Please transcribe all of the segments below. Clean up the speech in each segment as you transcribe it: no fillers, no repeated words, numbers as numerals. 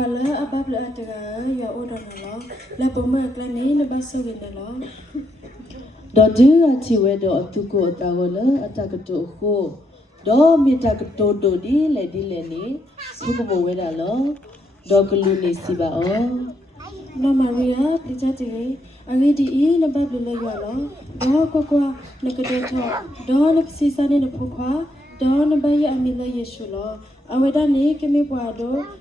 qua lỡ ở bắp lỡ từ giờ ô đồ nó là bố mẹ cái này nó bắt sâu cái nó đó chứ chỉ về đó tu cô ta gọi là ta cái chỗ cô đó mi ta cái chỗ đồ đi lên ní su có bố về đó đó cái lu ní si ba nó Maria thì cha chị anh đi nó bắp lỡ giờ đó qua nó cái đồ đó nó xì xa này nó phụ khóa đó nó bây giờ mình là Giêsu ở đây này cái mấy quả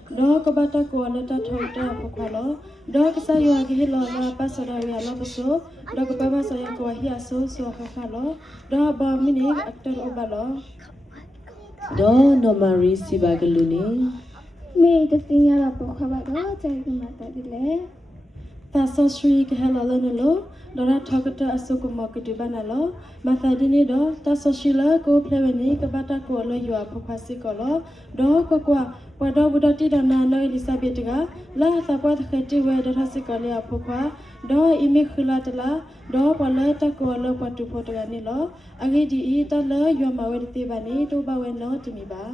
đó có bắt ta qua là ta thâu ta phụ khóa đó cái sao giờ cái lo là bắt sau đó là bắt số đó có bắt sau giờ qua hiện số khá đó ba mình này actor ở ba đó nó Maria si ba cái lu ní mình được tin nhắn là phụ khóa đó chạy cái mặt tại đi lẽ ta so sri cái hello lên đó ra thâu cái ta số của một cái điều ban nào mà tại đi này đó ta so sri là cô play bên này cái bắt ta qua là giờ phụ khóa si có đó có qua đó bữa đó đi đàn na nơi Elizabeth cái là ta qua cái chuyện về đó si có là phụ khóa đó email khula tala đó qua là ta qua là qua tu phụ cái này anh đi ta là giờ mà về đi bên này tu bao về nó thì mi ba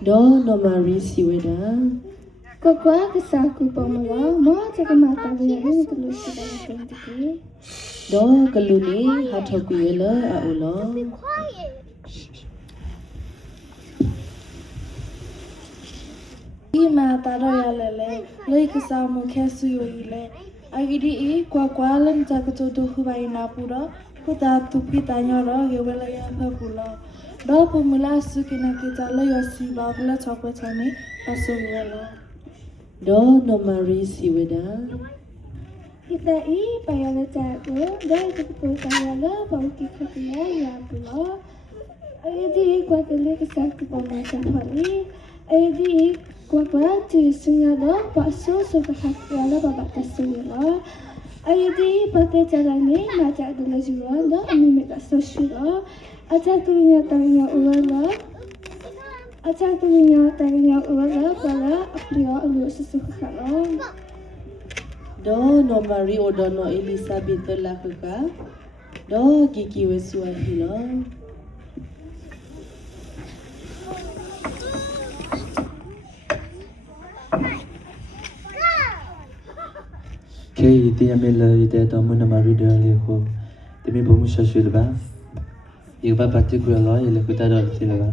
đó nó Maria si về đó có quá cái sao cũng bằng mà nó cho cái mặt tại vì những cái lúc đó là cái gì đó cái lu ní hạt thâu quý lỡ khi mà ta đòi lại lấy cái sao mà khéo suy nghĩ lại ai đi qua lên cho cái chỗ đồ hư vậy nào phụ đó cô ta tụi phi ta nhau đó cái về lại phải phụ đó phụ mình là suy cái này cái ta lấy ở xí bao là cho cái chỗ này ta suy nghĩ đó nó Maria si về đó kita bây giờ là cha của đây cái tôi ta là bảo kỹ thuật là nhà của ai đi qua cái sao cũng bằng mà chẳng phải ai đi qua chỉ sinh đó bảo số cái khác là bảo ta sinh đó ai đi bảo cái cha là này mà cha được là gì đó mình đã số đó acha tu nhà tanya ular đó acha tu nhà tanya ular đó para aprio lu sesuatu đó nó Maria đó nó Elizabeth là cái đó kiki về suy hi lo cái thì em là cái đó mình Maria đó là cô thì mình bố sẽ suy là yêu ba bắt được rồi là cái ta đó thì là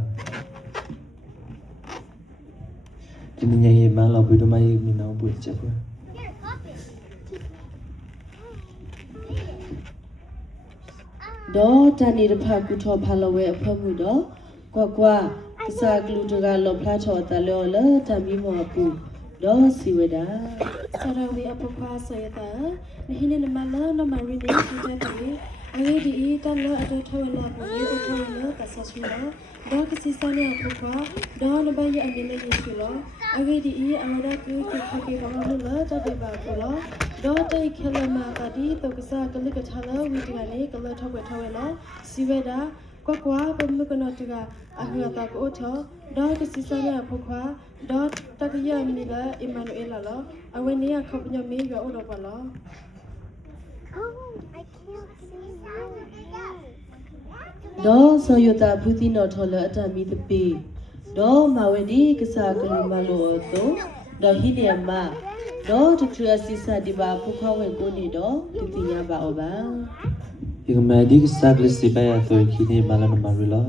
thì mình nhảy mà là buổi đó mai mình nào buổi chắc quá đó ta ni phá cụ thọ phá lo về phá mu đó qua cái sa glu to ga lo phá thọ ta lo la ta mi mo pu đó si về đó sau đó vi áp qua sợi ta này nên mà lỡ nó mà riêng đến chúng ta thấy ai đi ta lỡ ở đây thôi là một cái thôi lỡ cả sao suy đó cái xí xa này áp qua đó nó bây giờ anh đi lấy gì đó ai đi ở đây cứ cái vào lỡ ta đi vào của đó tay khi mà ta đi tôi cái sao cái cái thằng lỡ vì cái này cái lỡ thôi lỡ si về đó qua bên mới còn nói cái anh ta có thở đó cái xí xa này áp qua đó ta cái gì mình là Emmanuel là anh ấy này không bao giờ mình vào đâu vào đó đó so yo ta phuti no thola ata mi the pe đó mà về đi cái sa cái mà lo to đó hi ne ma đó tu tu asisa di ba phu khaw we ko ni đó ti ti nya ba o ba thì mà đi cái xác lịch sử bây giờ tôi khi đi mà là Maria lo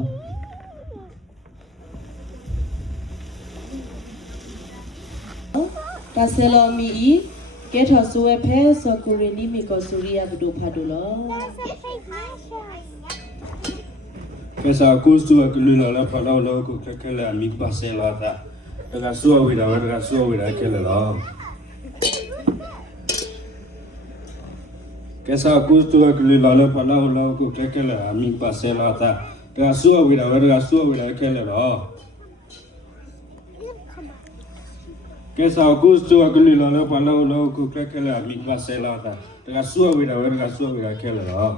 ta se lo mi i ke tho su we phe so ku ri ni mi ko suriya bu do pha do lo cái sao cô xưa cái lưỡi là phải đâu đâu cái là mình bắt xe là ta cái xưa vì đâu cái xưa vì đấy cái là đó cái sao cô xưa cái lưỡi là phải đâu đâu cái là mình bắt xe là ta cái xưa vì đâu cái xưa vì đấy cái là đó cái sao cô xưa cái lưỡi là phải đâu đâu cái là mình bắt xe là ta cái xưa vì đâu cái xưa vì đấy cái là đó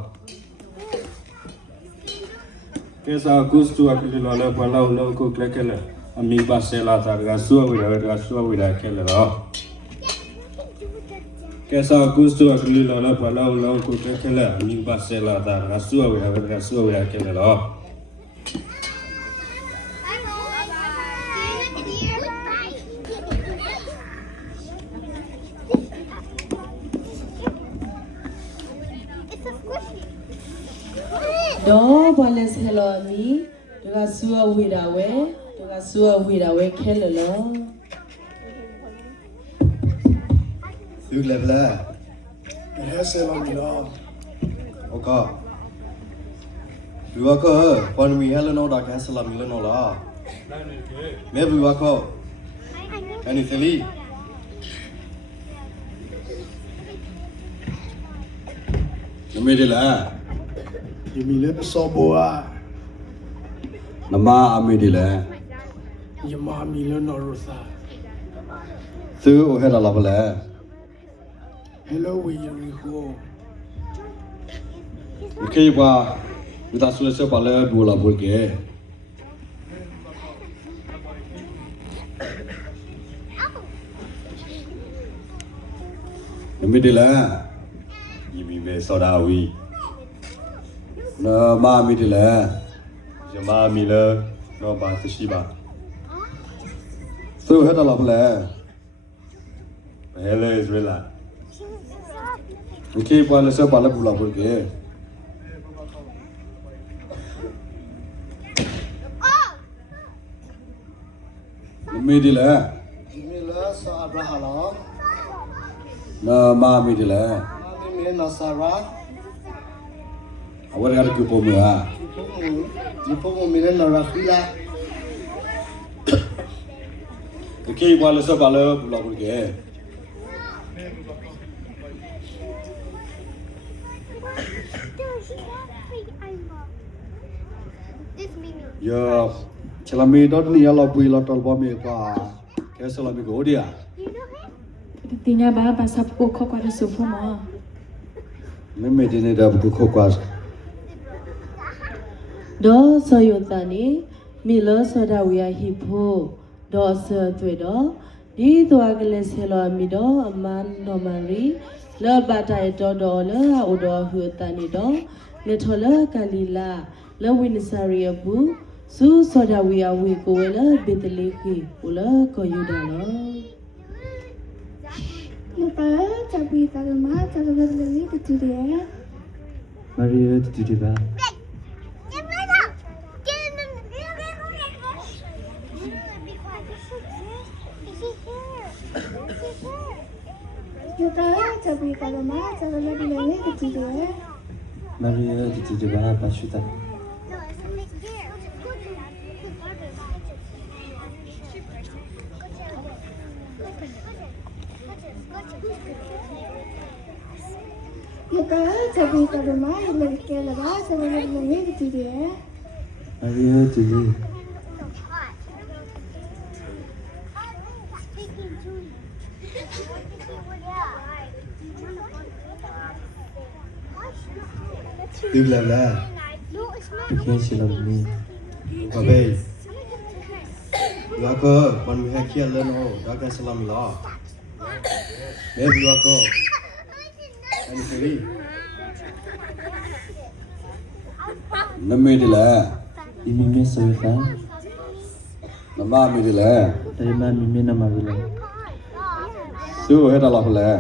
cái sao cô xưa cái lưỡi là phải đâu đâu cái là mình bắt xe là ta cái xưa vì đấy cái là đó cái sao cô xưa cái lưỡi là phải đâu đâu cái là mình bắt xe là ta cái xưa vì đấy cái là đó တော့ဘာလဲဆဲလောမီတကဆူဝေတာဝဲတကဆူဝေတာဝဲခဲလလော သူလည်းဗလား ဘယ်ဆယ်လုံးဒီတော့ ဟုတ်ကလူကကွန်မီဟဲလနိုဒါကဆလာမီလနိုလာမဲဘူဝါကောအန်နီသလီနမေဒီလာ ဒီမီလေးပစောဘောอ่ะ နမအမေဒီလာ ယမမီလနော်ရသာ သူဟဲလာလာဗလား ဟယ်လိုဝီရီဟို โอเคပါဝဒါဆူလက်စပါလဲဘူလာဘူကေနမေဒီလာယမီမဲစောဒါဝီနမအမေဒီလာယမအမီလနော်ဘာသရှိပါသူဟဲလာလာဗလားဘယ်လဲဇဝလာโอเคပါလက်စပါလဲဘူလာဘူကေမေဒီလာ ဒီမီလာဆာဘရာဟာလာ နာမာမေဒီလာ ဒီမီလာဆာရာ အဝရရကူပေါ်မလား ဒီပုံမီလာနော်ရာဖီလာ โอเคပါလက်စပါလဲဘူလာဘူကေ ယောချလာမီဒတ်နီယာလောပူလာတော်ဘောမေကွာကဲဆလာမီကိုဒီယာ Tinya ba basa po ko kwa su fo mo. မေမေဒီနေတာဘူခောကွာ ဒေါ်ဆယုတန်နီမီလောဆဒဝီယာဟီဖိုဒေါ်ဆတွေတော့ဒီသွားကလေးဆဲလောမီတော့အမန်နော်မရီလောဘတိုင်တော်တော်လောအိုတော်ဟူတန်နီတော့လေထော်လကလီလာလောဝိနစရီယဘူးစူဆဒဝီယာဝီကိုဝဲလဘီတလီကီဟူလကိုယူတယ်လော Lupa tapi kalau mah kalau beli itu dia. မာရီယိုတူတူပါ Lupa tapi kalau mah kalau beli itu dia. မာရီယိုတူတူပါပါရှူတာ Lupa tapi kalau mah beli kalau mah kalau beli itu dia. မာရီယိုတူတူ သူလည်းလား ဒီကဲချီလောမီ ဘာပဲလာကောကွန်မီဟဲကီလနိုဒါကဆလာမီလာမဲဘူဝါကောအန်နီသလီနမေဒီလာ ဒီမီမဲဆောဖာ နမမေဒီလာ တယ်မမီမဲနမဝီလာ သူဟဲလာလာဖလား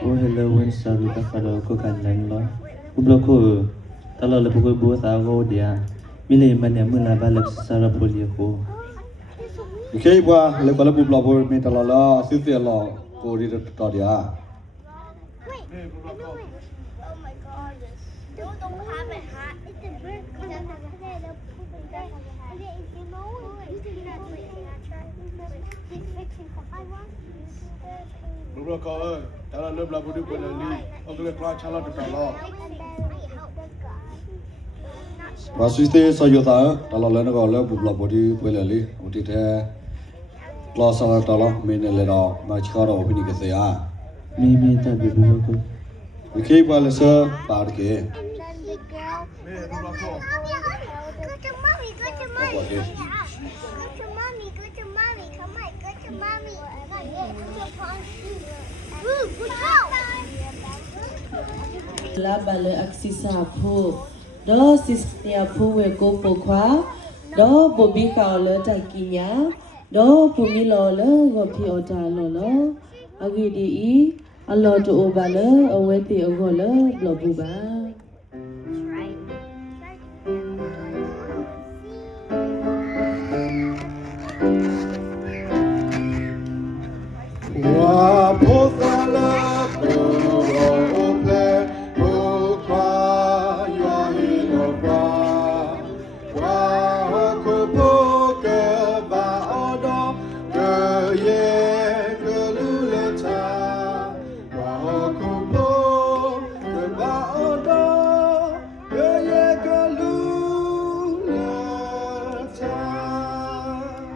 အိုဟဲလိုဝင်းဆာရီတာဖာတော့ကိုကန်လန်လောဥဘလကိုတလောလပကိုဘူသာဂိုဒီယာမီလေမနမလာဘလက်ဆာရပိုလီကို โอเคบွာလေဘလဘူဘလာဘောမေတလာလာစစ်တယ်လာကိုရီတော်ဒီယာ လူရကောဒါလာလဘလာဘူဒီပလလီအခုကကလာချလာတတော်လာ ဘာစစ်တဲ့ဆယတာတလာလနကောလေဘူဘလာဘောဒီပွဲလေလေဟိုတိတဲ့ကလာဆာတလာမင်းလေတော့မချကာတော့ဘိနိကစေယာ မီမီတာဘီဘူကို โอเคบွာလေဆာပါရကေ မဲလူရကော ဘွာကေ လာဘလအခစီစာဖိုဒေါ်စစ်နီယာဖိုဝဲကိုပိုခွာဒေါ်ပိုဘီကောလတိုက်ကီညာဒေါ်ပူမီလောလဝဖီအော်တာလောလောအဂီဒီအလောတိုဘာလအဝဲတီအောလဘလဘူပါ Apothala Purople Pukwa Yohilokwa Wahokupuke Baodo Geye Gululeta Wahokupuke Baodo Geye Gululeta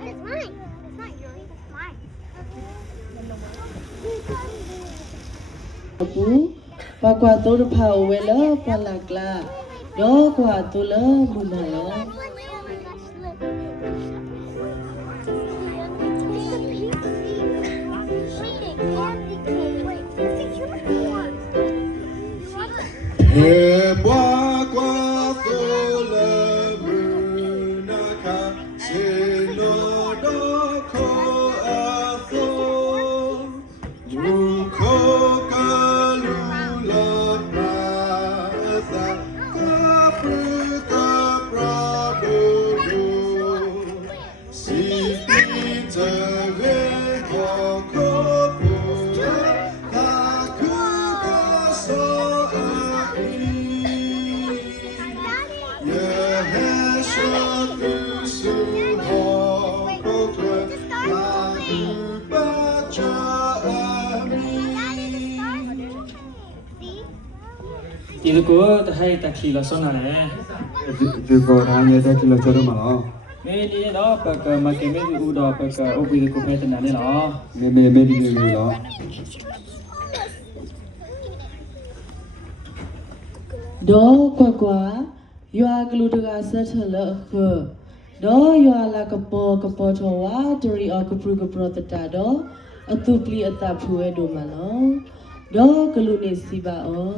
It's mine. It's not yours. It's mine. ဘူးဘကွာတိုးတဖာဝဲလောပလာကလာတော့ကွာတိုးလမူနာလော E boa quatula munaka se no do ko afo Ruko kalula prasa Afrika prabudu Si pita veko kopula Kakuka soဒီကိုတဟိုက်တခီလဆွမ်းလာတယ် ဒီပေါ်ထားနေတဲ့ကီလိုချောရမလား မေဒီတော့ပကမကေမေဦးတော့ပကအုပ်ပြီးကိုဖဲတနာနေလား မေဒီနေလား တော့ကွာရွာကလူတကဆက်ထလကတော့ရွာလာကပေါ်ချောဝါဒရီအကပရကပရတတာတော့အတူပလီအတာဖူဲတို့မလောတော့ကလူနေစီပါအော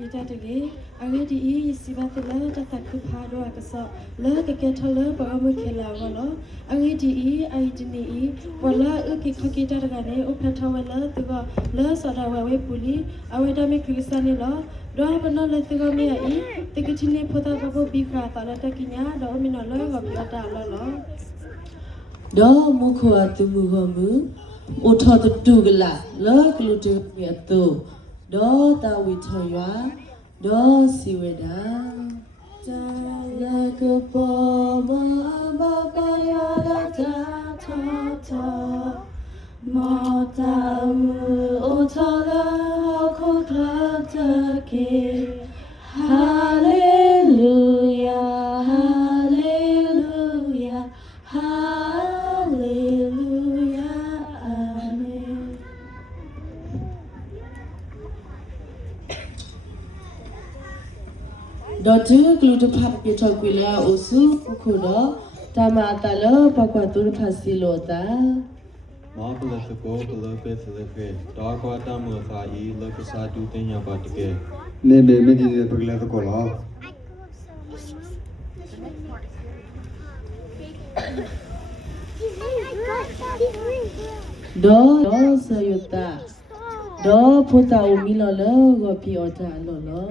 ဒီတတလေအဝေဒီစီဘတ်လေတတခုဖာတော့ကဆောလဲကကထလဲဘာမခေလာဝနော်အဝေဒီအိုင်ဒီနီဝလာအကိခကိတရကနေအဖထဝလာသူကလဲဆော်ဝဲပူလီအဝေဒမီခရစ်စတန်လောတော့ဘနလဲသူကမြေအီတကချင်းနေဖတာဘဘဘီခရာတာလတကိညာတော့မင်းလောကဘီတာလောလော တော့မူခွာသူမူကမူအိုထော်တူကလာလောကလူတူမြတ်တော့တော့တာဝီထော်ရွာတော့စီဝဒါတာလာကပေါ်မဘကယာတာတာမောတာမူအိုထော်လာခုခလာတကေဟာလေလုယာဟာလေလုယာ Hallelujah, Amen. တော့သူကလူတဖတ်ပြတော့ကွေလာအိုစုခုတော့တမတာလပကွာသူဖတ်စီလို့တာ မောကလစကိုကလပဲစလေဖေတာကွာတမသာဤလကစားတူတင်ရပါတကယ် မေဒီနေပကလာတော့လား တော့ဆယတာတော့ဖူတာဦးမီလောလောကိုပြောတာလောလော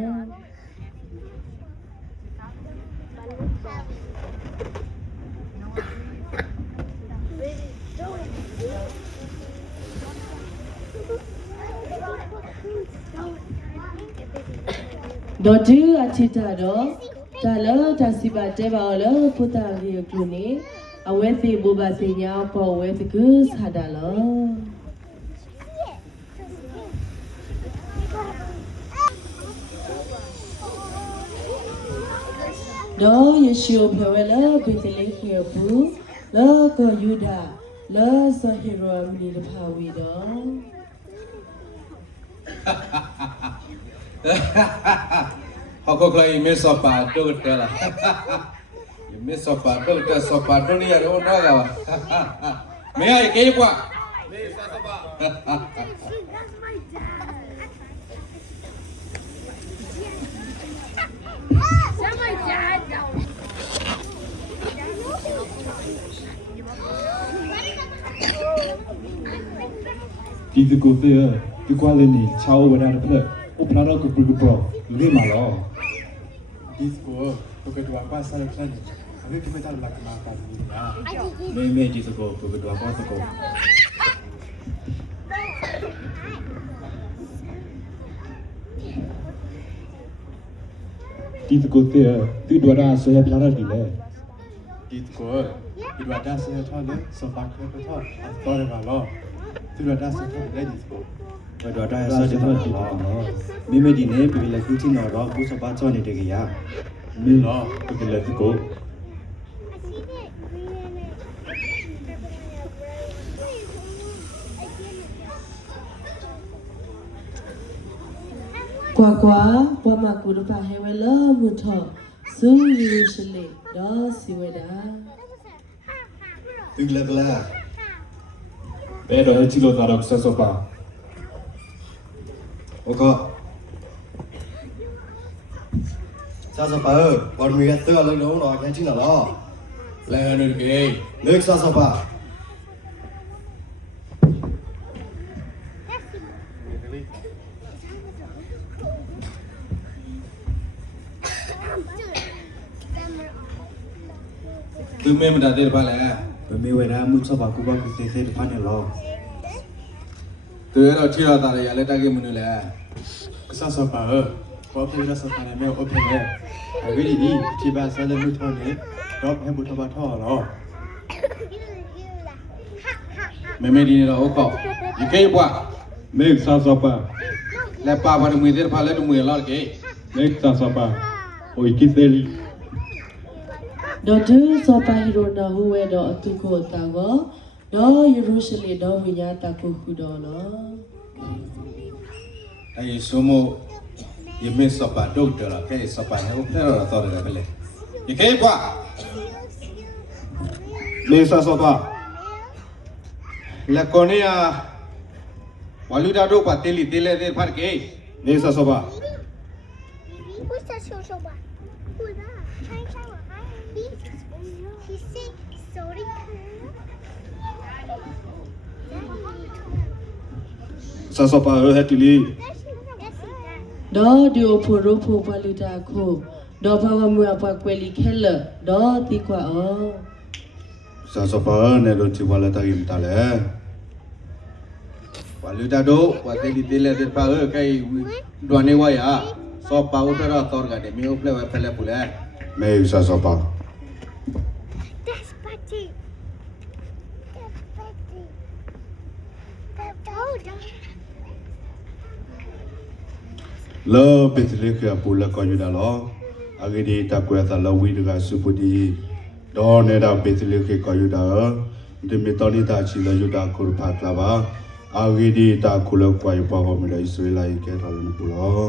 တော့ဒီအချစ်တာတော့ဒါလောဒါစီပါတဲပါလောဖူတာရီကူနေအဝဲစီဘူပါစီညာပေါ်ဝဲစကူးစားတာလော တော့ယေရှုဖဝဲလာဘီတလေးခေဘူးလောကယူဒာလောဆဟီရောမီတဖာဝီတော့ Họ có cái mấy sọp bà tôi cái là mấy sọp bà tôi cái sọp bà tôi đi ở đâu đó cả mấy ai kế quá đi từ cổ từ từ qua lên này cháu về đây được ô plá đó của bự bro lấy mà lo đi school tôi cái đoàn ba sai sai với cái mấy ta là cái mà gì à mê đi từ cổ của cái đoàn ba từ cổ ဒီတကိုတဲ့သူတို့ရာဆရာပြလာတယ်လေ ဒီကိုဒီဝါဒါဆေထော်လေစပါကရထော်အတော်ရပါလို့ဒီဝါဒါဆေထော်လေဒီကို ဘယ်တော့တိုင်းဆော့တဲ့တော့ဒီတော့မိမိဒီနေပြည်လေကူချင်းတော့ကိုစပါချောနေတဲ့ကရ မင်းတော့ဒီလေတကို ကွာကွာဘမကူရပါဟဲဝဲလမူထောဇူရီရှလေဒေါ်စီဝဲတာ သူလကလာ ဘယ်တော့ချီလို့တော့ဆက်စပါ โอเคစားစပါဘာမီရတဲ့လုံးလုံးတော့ကန်ချင်းလား လဲနေကေ လက်စားစပါ သူမဲမတာတဲ့ပါလဲ ဘယ်မေဝဲတာမှုစပါကူပါကူစေစေတဖာနေလော သူရတော့ထီရတာရလဲတက်ကိမနူလဲ ကစားစပါဘောပြေရစပါနေမြေအဖေလေအဝိဒီဒီပါဆာလေမှုထော်နေတော့ဟဲဘူထဘာထော်တော့ မဲဒီနေတော့ဟုတ်ကောဒီကေပွား မင်းစားစပါ လဲပါပါမွေတဲ့ဖာလဲမွေလာကေ မင်းစားစပါအိုကိသေးလီ ဒေါ်ဒူဇောပါဟီရိုနာဟူဝဲတော့အတူကိုတာကောဒေါ်ယေရုရှလေဒေါ်ဝိညာတကုခုတော်နော် အဲဆိုမိုယမစ်စပါဒုတ်တယ်ကဲစပါနေဦးဖဲတော့တယ်ပဲလေဒီကေပွား လက်စားစပါ လဲကောနီယာဝလူတာတို့ပါတေလီတေလဲတဲ့ဖတ်ကေ လက်စားစပါ Who's that social one? Who's that? Try and shower. He said, sorry. စားစပါဟဲ့တီလီ ဒေါ်ဒီယိုဖိုရိုဖိုပါလူတာခိုဒေါ်ဘာဝမွေအပွားကွယ်လီခဲလဒေါ်တီကွာအော် စားစပါနဲ့တော့ဒီဝါလာတာရင်တာလေ ဝလူတာတို့ပါတေလီတေလဲတဲ့ဖာကဲဒွနေဝါယာစောပါဦးဖဲတော့ကတဲ့မျိုးဖလဲဖလဲပူလဲ မဲစားစပါ That's Patty. That's Patty. That's Oda. လောပစ်လေကပူလကောယူဒါလောအဂီဒီတကွဲသလဝီဒကစုပဒီဒေါ်နေတာပစ်လေကကောယူဒါဒီမီတော်နီတာချီလယူဒါကူဖာကလာပါအဂီဒီတာကူလကွာယူပါဟမီလေဆွေလိုက်ကဲတော်လပူလော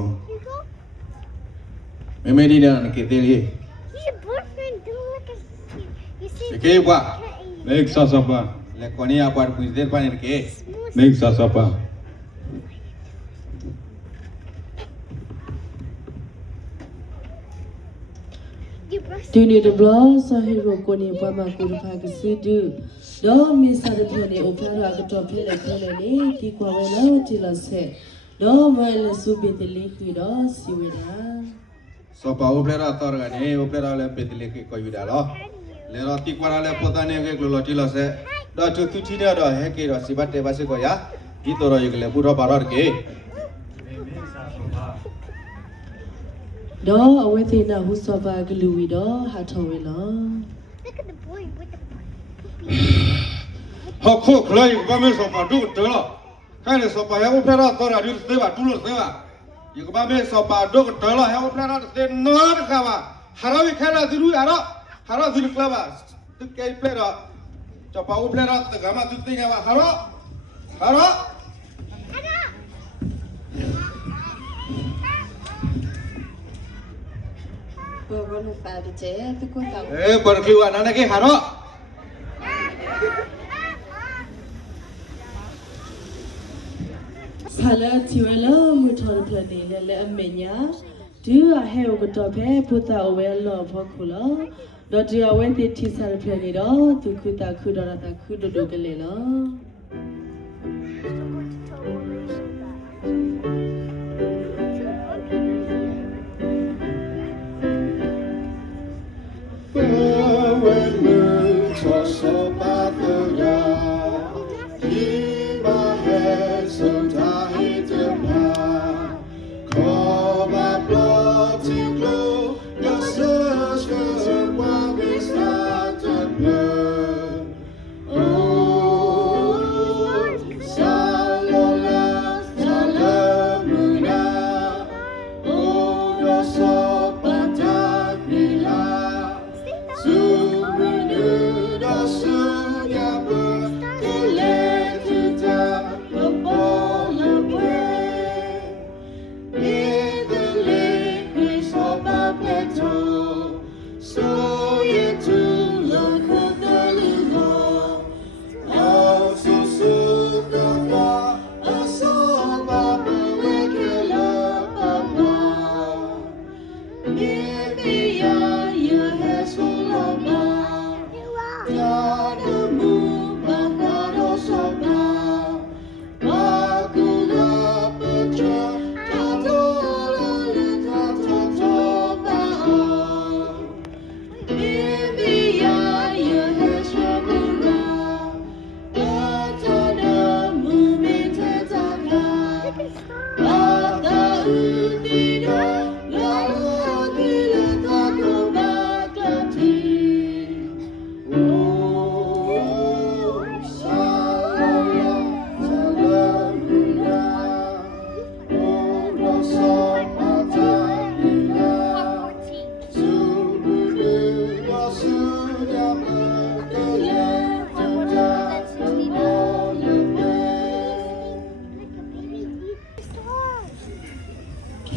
မဲဒီနာကေတေလီ Your boyfriend do look at you. You see, ဒီကေပွား မင်းစားစပါ လဲကောနီယာပွားပူတဲ့ပါနေကေ မင်းစားစပါ you brush ဒီနေတဘလဆာဟီရိုကိုနေပွားမှာကူရဖာကစီဒူဒေါ်မီဆာဒပြနေအိုဖလာကတော့ဖိလက်ဖိလက်နေဒီကွာဝဲလာတီလာဆက်ဒေါ်မိုင်လစုပီတလီခွေတော့စီဝဲတာ စောပါဦးဖဲတော့ကနေဦးဖဲတော့လဲပစ်လေကေကောယူဒါလောလဲတော့တိကွာလဲပတနေကေကလောတီလာဆက်တော့သူတီတော့ဟဲကေတော့စီဘတ်တေပါစေကိုယာဒီတော့ရကလေပူတော့ပါတော့ကေ ဒေါ်အဝဲသေးနာဟူစောပါဂလူဝီတော့ဟာထော်ဝဲလော look at the boy with the ဟောခုခလိုက်ဘာမဲစောပါတို့တယ်လားခိုင်းစောပါရဦးဖဲတော့ဒီသေပါတူလို့သေပါဒီကဘာမဲစောပါတို့တယ်လားဟဲဦးဖဲတော့သေနော်ကဘာဟာရဝိခဲလာဒီလူရတော့ဟာရဒီလူကဘာသူကေဖဲတော့ချပါဦးဖဲတော့ကဘာသူသိကဘာဟာရ ဘောဘောနပါတဲ့တကွတောက် पर क्यों आना ना के हारो ဖလာတီဝဲလောမူထော်ပလနေလဲလဲအမေညာဒီအဟဲကတော့ဖဲဖုတာဝဲလောဖခုလောဒေါ်ဒီအဝဲတီတီဆာဖလနေတော့သူခုတာခုတော့တာခုဒဒကလေးလော Call my blood to glow.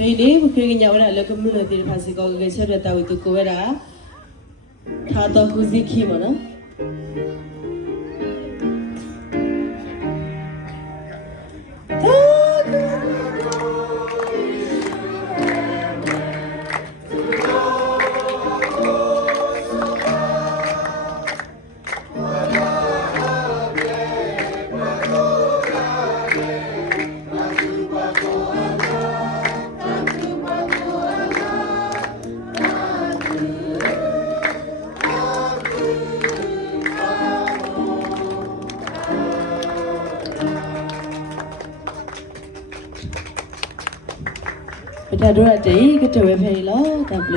ခေဒီဘခေကညဝရလကမလို့တိဖာစီကောကေဆက်ရတာဝီတူကိုဝရသာတော့ခုစီခီမနော်ပထဒရတေကတဝဲဖေးလောတဘလ